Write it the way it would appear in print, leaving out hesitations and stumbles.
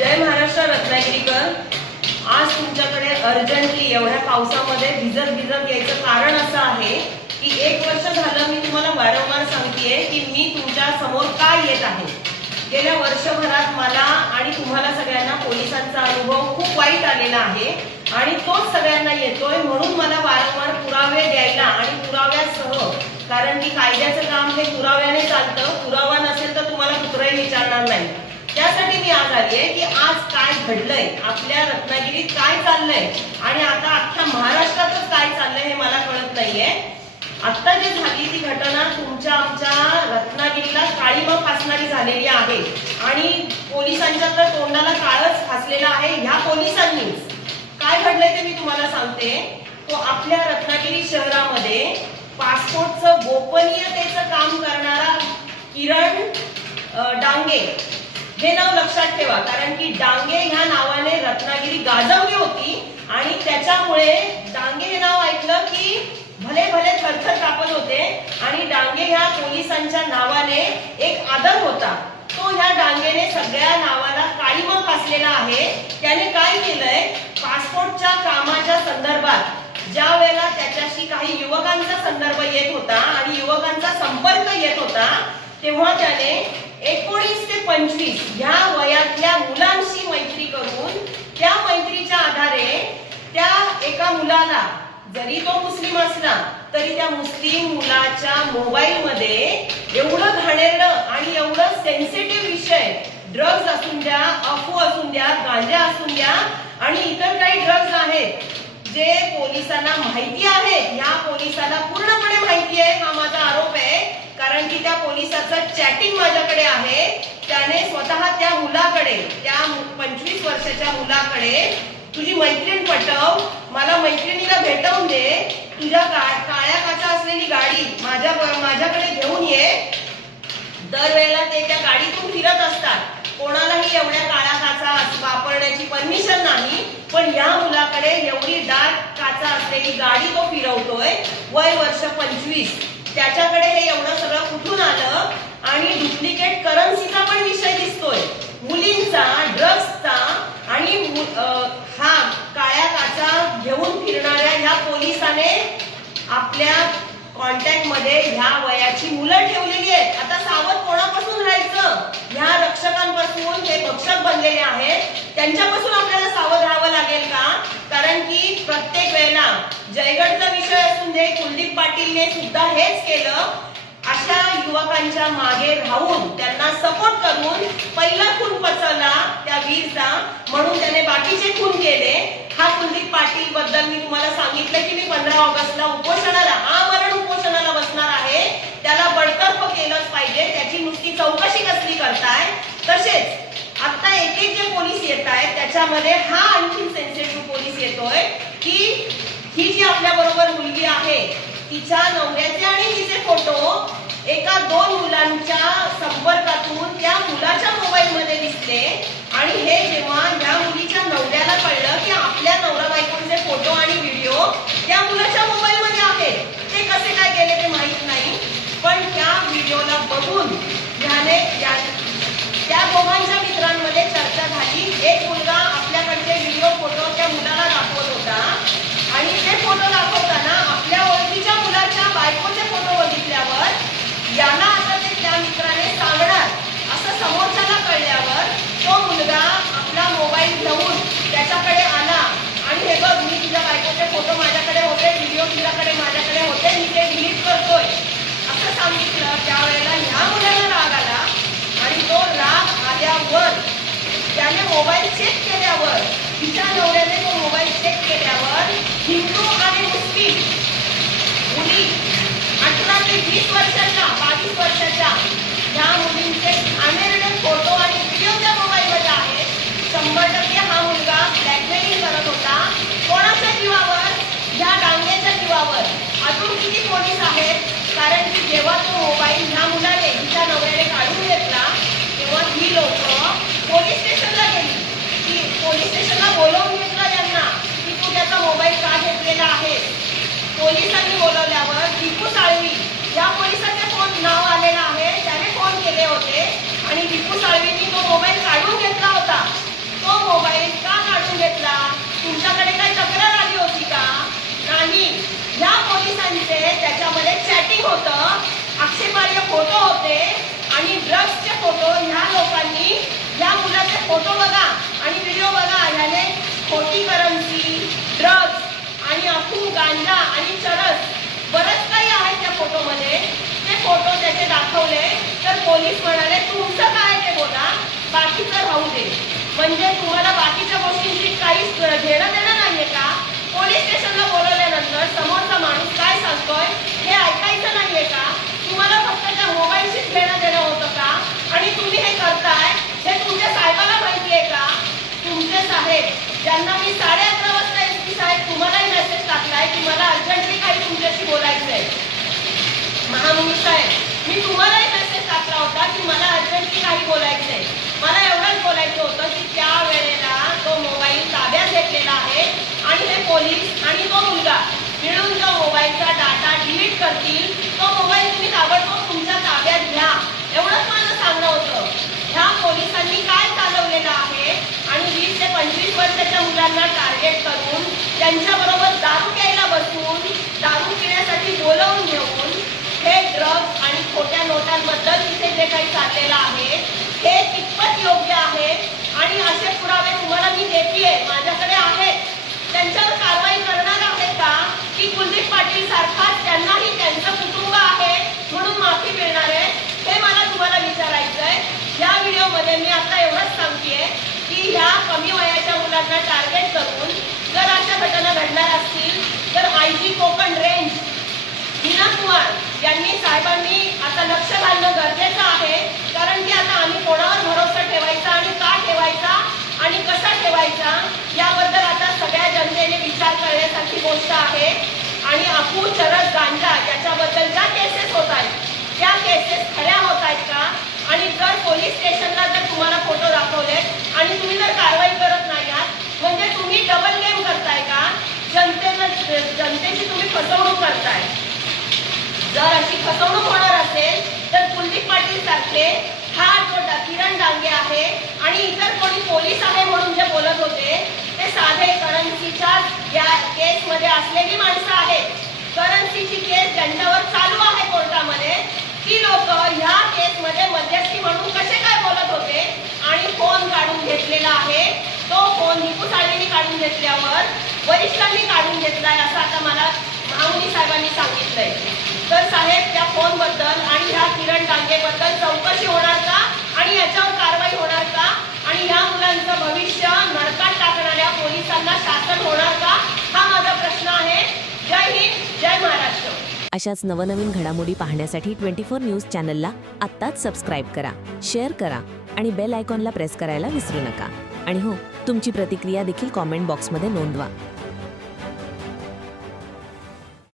जय महाराष्ट्र रत्नागिरीकर। आज तुमच्याकडे अर्जंटली एवढ्या पावसामध्ये भिजत यायचं कारण असं आहे की 1 वर्ष झालं मी तुम्हाला वारंवार सांगतेय की मी तुमच्या समोर काय येत आहे। गेल्या वर्षभरात मला आणि तुम्हाला सगळ्यांना पोलिसांचा अनुभव खूप वाईट आलेला आहे आणि तोच सगळ्यांना येतोय, म्हणून मला वारंवार पुरावे द्यायला आणि पुराव्यासह, कारण की कायद्याचं काम हे पुराव्याने चालतं, पुरावा नसेल तर तुम्हाला कुठलाही विचारणार नाही। त्यासाठी मी आज आली आहे की आज काय घडलंय, आपल्या रत्नागिरीत काय चाललंय आणि आता अख्ख्या महाराष्ट्रातच काय चाललंय हे मला कळत नाहीये। आता जी झाली ती घटना तुमच्या आमच्या रत्नागिरीला काळीमा फासणारी झालेली आहे आणि पोलिसांच्या तर तोंडाला काळच फासलेला आहे। ह्या पोलिसांनी काय घडलंय ते मी तुम्हाला सांगते। तो आपल्या रत्नागिरी शहरामध्ये पासपोर्टचं गोपनीयतेचं काम करणारा किरण डांगे हे नाव लक्षात ठेवा, कारण की डांगे ह्या नावाने रत्नागिरी गाजवली होती आणि त्याच्यामुळे डांगे हे नाव ऐकलं की भले थरथर कापत होते आणि डांगे ह्या पोलिसांच्या नावाने एक आदर होता। तो ह्या डांगेने सगळ्या नावाला काळीमा फासलेला आहे। त्याने काय केलंय, पासपोर्टच्या कामाच्या संदर्भात ज्या वेळेला त्याच्याशी काही युवकांचा संदर्भ येत होता आणि युवकांचा संपर्क येत होता, तेव्हा त्याने 19 ते 25 ह्या वयातल्या मुलांशी मैत्री करून त्या मैत्रीच्या आधारे त्या एका मुलाला, जरी तो मुस्लिम असला तरी त्या मुस्लिम मुलाच्या मोबाईल मध्ये एवढं घाणेरडं आणि एवढं सेन्सिटिव्ह विषय, ड्रग्ज असून द्या, अफू असून द्या, गांजा असून द्या आणि इतर काही ड्रग्ज आहेत जे पोलिसांना माहिती आहे, ह्या पोलिसाला पूर्णपणे माहिती आहे, हा माझा आरोप आहे। कारण की त्या पोलिसाचं चॅटिंग माझ्याकडे आहे। त्याने स्वतः त्या मुलाकडे, त्या 25 वर्षाच्या मुलाकडे, तुझी मैत्रीण पटव, मला मैत्रिणीला भेटवून दे, तुझ्या काळ्या काचा असलेली गाडी माझ्याकडे घेऊन ये। दरवेळेला ते त्या गाडीतून फिरत असतात, कोणालाही एवढ्या काळ्या काचा वापरण्याची परमिशन नाही, पण या मुलाकडे एवढी डार्क काचा असलेली गाडी तो फिरवतोय। वय वर्ष 25, त्याच्याकडे हे एवढं सगळं कुठून आलं आणि डुप्लिकेट करन्सीचा पण विषय दिसतोय, मुलींचा, ड्रग्सचा आणि हा काळ्या काचा घेऊन फिरणाऱ्या ह्या पोलिसाने आपल्या कॉन्टॅक्ट मध्ये ह्या वयाची मुलं ठेवलेली आहेत। आता सावध कोणापासून राहायचं, ह्या रक्षकांपासून, हे भक्षक बनलेले आहेत त्यांच्यापासून आपल्याला सावध राहावं लागेल का? कारण की प्रत्येक वेळेला जयगडचा विषय असून दे, कुलदीप पाटीलने सुद्धा हेच केलं, अशा युवकांच्या मागे राहून त्यांना सपोर्ट करून पहिला खून पचवला त्या वीरचा, म्हणून त्याने बाकीचे खून केले। हा कुलदीप पाटील बद्दल मी तुम्हाला सांगितलं की मी 15 ऑगस्टला उपोषणाला, आमरण उपोषणाला बसणार आहे, त्याला बडतर्फ केलंच पाहिजे, त्याची नुसती चौकशी कसली करताय। तसेच आता एक जे पोलीस येत आहेत त्याच्यामध्ये हा आणखी सेन्सिटिव्ह पोलीस येतोय की ही जी आपल्या बरोबर मुलगी आहे तिच्या नवऱ्याचे आणि तिचे फोटो एका 2 मुलांच्या संपर्कातून त्या मुलाच्या मोबाईल मध्ये दिसले आणि हे जेव्हा त्या मुलीच्या नवऱ्याला कळलं की आपल्या नवरा बायकोचे फोटो आणि व्हिडिओ त्या मुलाच्या मोबाईल मध्ये आहेत, ते कसे काय केले ते माहित नाही, पण त्या व्हिडिओला बघून याने त्या दोघांच्या मित्रांमध्ये चर्चा झाली। एक मुलगा आपल्याकडचे व्हिडिओ फोटो त्या मुलाला दाखवत होता आणि ते फोटो दाखवताना आपल्या ओळखीच्या मुलाच्या बायकोचे फोटो बघितल्यावर याला आता ते त्या मित्राने सांगणार असं समोरच्याला कळल्यावर तो मुलगा आपला मोबाईल घेऊन त्याच्याकडे आला आणि हे बघ, मी तुझ्या बायकोचे फोटो माझ्याकडे होते, व्हिडिओ तुझ्याकडे माझ्याकडे होते, मी ते डिलीट करतोय असं सांगितलं। त्यावेळेला ह्या मुलाला राग आला आणि तो राग आल्यावर त्याने मोबाईल चेक केल्यावर, तिच्या नवऱ्याने तो मोबाईल चेक केल्यावर हिंदू आणि मुस्लिम मुली 18 ते 20 वर्षाच्या, 22 वर्षाच्या ह्या मुलींचे घाणेरडे फोटो आणि व्हिडिओ त्या मोबाईल मध्ये आहेत। 100% हा मुलगा ब्लॅकमेलिंग करत होता, कोणाच्या जीवावर, ह्या डांग्याच्या जीवावर। अजून किती पोलीस आहेत, कारण की जेव्हा तो मोबाईल ह्या मुलाने, हिच्या नवऱ्याने काढून घेतला तेव्हा ही लोक पोलीस स्टेशनला गेली, की पोलीस स्टेशनला बोलवून घेतलं यांना की तू त्याचा मोबाईल का घेतलेला आहे। पोलिसांनी बोलवल्यावर दीपू साळवी, या पोलिसाचे फोन नाव आलेलं आहे, त्याने फोन केले होते आणि दीपू साळवींनी तो मोबाईल काढून घेतला होता मोबाईलमध्ये चॅटिंग होतं, आक्षेपार्ह फोटो होते आणि ड्रग्सचे फोटो ह्या लोकांनी, ह्या मुलाचे फोटो बघा आणि व्हिडिओ बघा, ह्याने खोटी करन्सी, ड्रग्स आणि अफू, गांजा आणि चरस बरंच काही आहे त्या फोटोमध्ये. ते फोटो त्याचे दाखवले तर पोलीस म्हणाले तुमचं काय ते बोला, बाकीचं राहू दे. म्हणजे तुम्हाला बाकीच्या गोष्टींची काहीच घेणं देणं नाहीये का? पोलीस स्टेशनला बोलवल्यानंतर समोरचा माणूस काय सांगतोय हे ऐकायचं नाहीये का? तुम्हाला फक्त त्या मोबाईलशीच घेणं देणं होतं का? आणि तुम्ही हे करताय हे तुमच्या साहेबाला माहितीये का? तुमचे साहेब ज्यांना मी 11:30 वाजता एसपी साहेब तुम्हालाही मेसेज टाकलाय की मला अर्जंटली काही तुमच्याशी बोलायचंय. महामुनी साहेब मी तुम्हालाही मेसेज टाकला होता की मला अर्जंटली काही बोलायचंय. मला एवढंच बोलायचं होतं की त्या वेळेला तो मोबाईल ताब्यात घेतलेला आहे आणि हे पोलीस आणि तो मुलगा मिळून जो मोबाईलचा डाटा डिलीट करतील तो मोबाईल तुम्ही ताबडतोब तुमच्या ताब्यात घ्या, एवढंच माझं सांगणं होतं. ह्या पोलिसांनी काय चालवलेलं आहे आणि 20 ते 25 वर्षाच्या मुलांना टार्गेट करून त्यांच्याबरोबर दारू प्यायला बसून दारू पिण्यासाठी बोलावून घेऊन हे ड्रग्स आणि खोट्या नोटांबद्दल तिथे जे काही चाललेलं आहे हे कितपत योग्य आहे आणि असे पुरावे तुम्हाला मी देतेय, माझ्याकडे आहेत. त्यांच्यावर कारवाई करणार आहे का की कुलदीप पाटील सारखाच त्यांनाही त्यांचं कुटुंब आहे म्हणून माफी मिळणार आहे, हे मला तुम्हाला विचारायचं आहे. या व्हिडिओमध्ये मी आता एवढंच सांगतेय की ह्या कमी वयाच्या मुलांना टार्गेट करून जर अशा घटना घडणार असतील तर IG कोकण रेंज मीना कुमार यांनी साहेबांनी आता लक्ष घालणं गरजेचं आहे. कारण की आता आम्ही कोणावर भरोसा ठेवायचा आणि का ठेवायचा आणि कसा ठेवायचा याबद्दल आता सगळ्या जनतेने विचार करण्यासारखी गोष्ट आहे. आणि अफू, चरस, गांजा याच्याबद्दल ज्या केसेस होत आहेत त्या केसेस खऱ्या होत आहेत का? आणि जर पोलीस स्टेशनला जर तुम्हाला फोटो दाखवले आणि तुम्ही जर कारवाई करत नाही आहात म्हणजे तुम्ही डबल गेम करताय का? जनतेची तुम्ही फसवणूक करताय. जर अशी फसवणूक होणार असेल तर कुलदीप पाटील सारखे हा जो किरण डांगे आहे आणि इतर कोणी पोलीस आहे म्हणून जे बोलत होते ते साधे करन्सीच्या या केसमध्ये असलेली माणसं आहेत. करन्सीची केस ज्यांच्यावर चालू आहे कोर्टामध्ये ती लोक ह्या केसमध्ये मध्यस्थी म्हणून कसे काय बोलत होते आणि फोन काढून घेतलेला आहे. तो फोन निकू साळवेंनी काढून घेतल्यावर वरिष्ठांनी काढून घेतलाय असं आता मला महामुनी साहेबांनी सांगितलंय. तर साहेब त्या फोन बद्दल आणि ह्या किरण डांगे बद्दल चौकशी होणार का आणि याच्यावर कारवाई होणार का? आणि ह्या मुलांचं भविष्य नरकात टाकणाऱ्या पोलिसांना शासन होणार का? हा माझा प्रश्न आहे. जय हिंद, जय महाराष्ट्र. अशाच नवनवीन घडामोडी पाहण्यासाठी 24 न्यूज चॅनलला आत्ताच सबस्क्राईब करा, शेअर करा आणि बेल आयकॉनला प्रेस करायला विसरू नका. आणि हो, तुमची प्रतिक्रिया देखील कॉमेंट बॉक्समध्ये नोंदवा.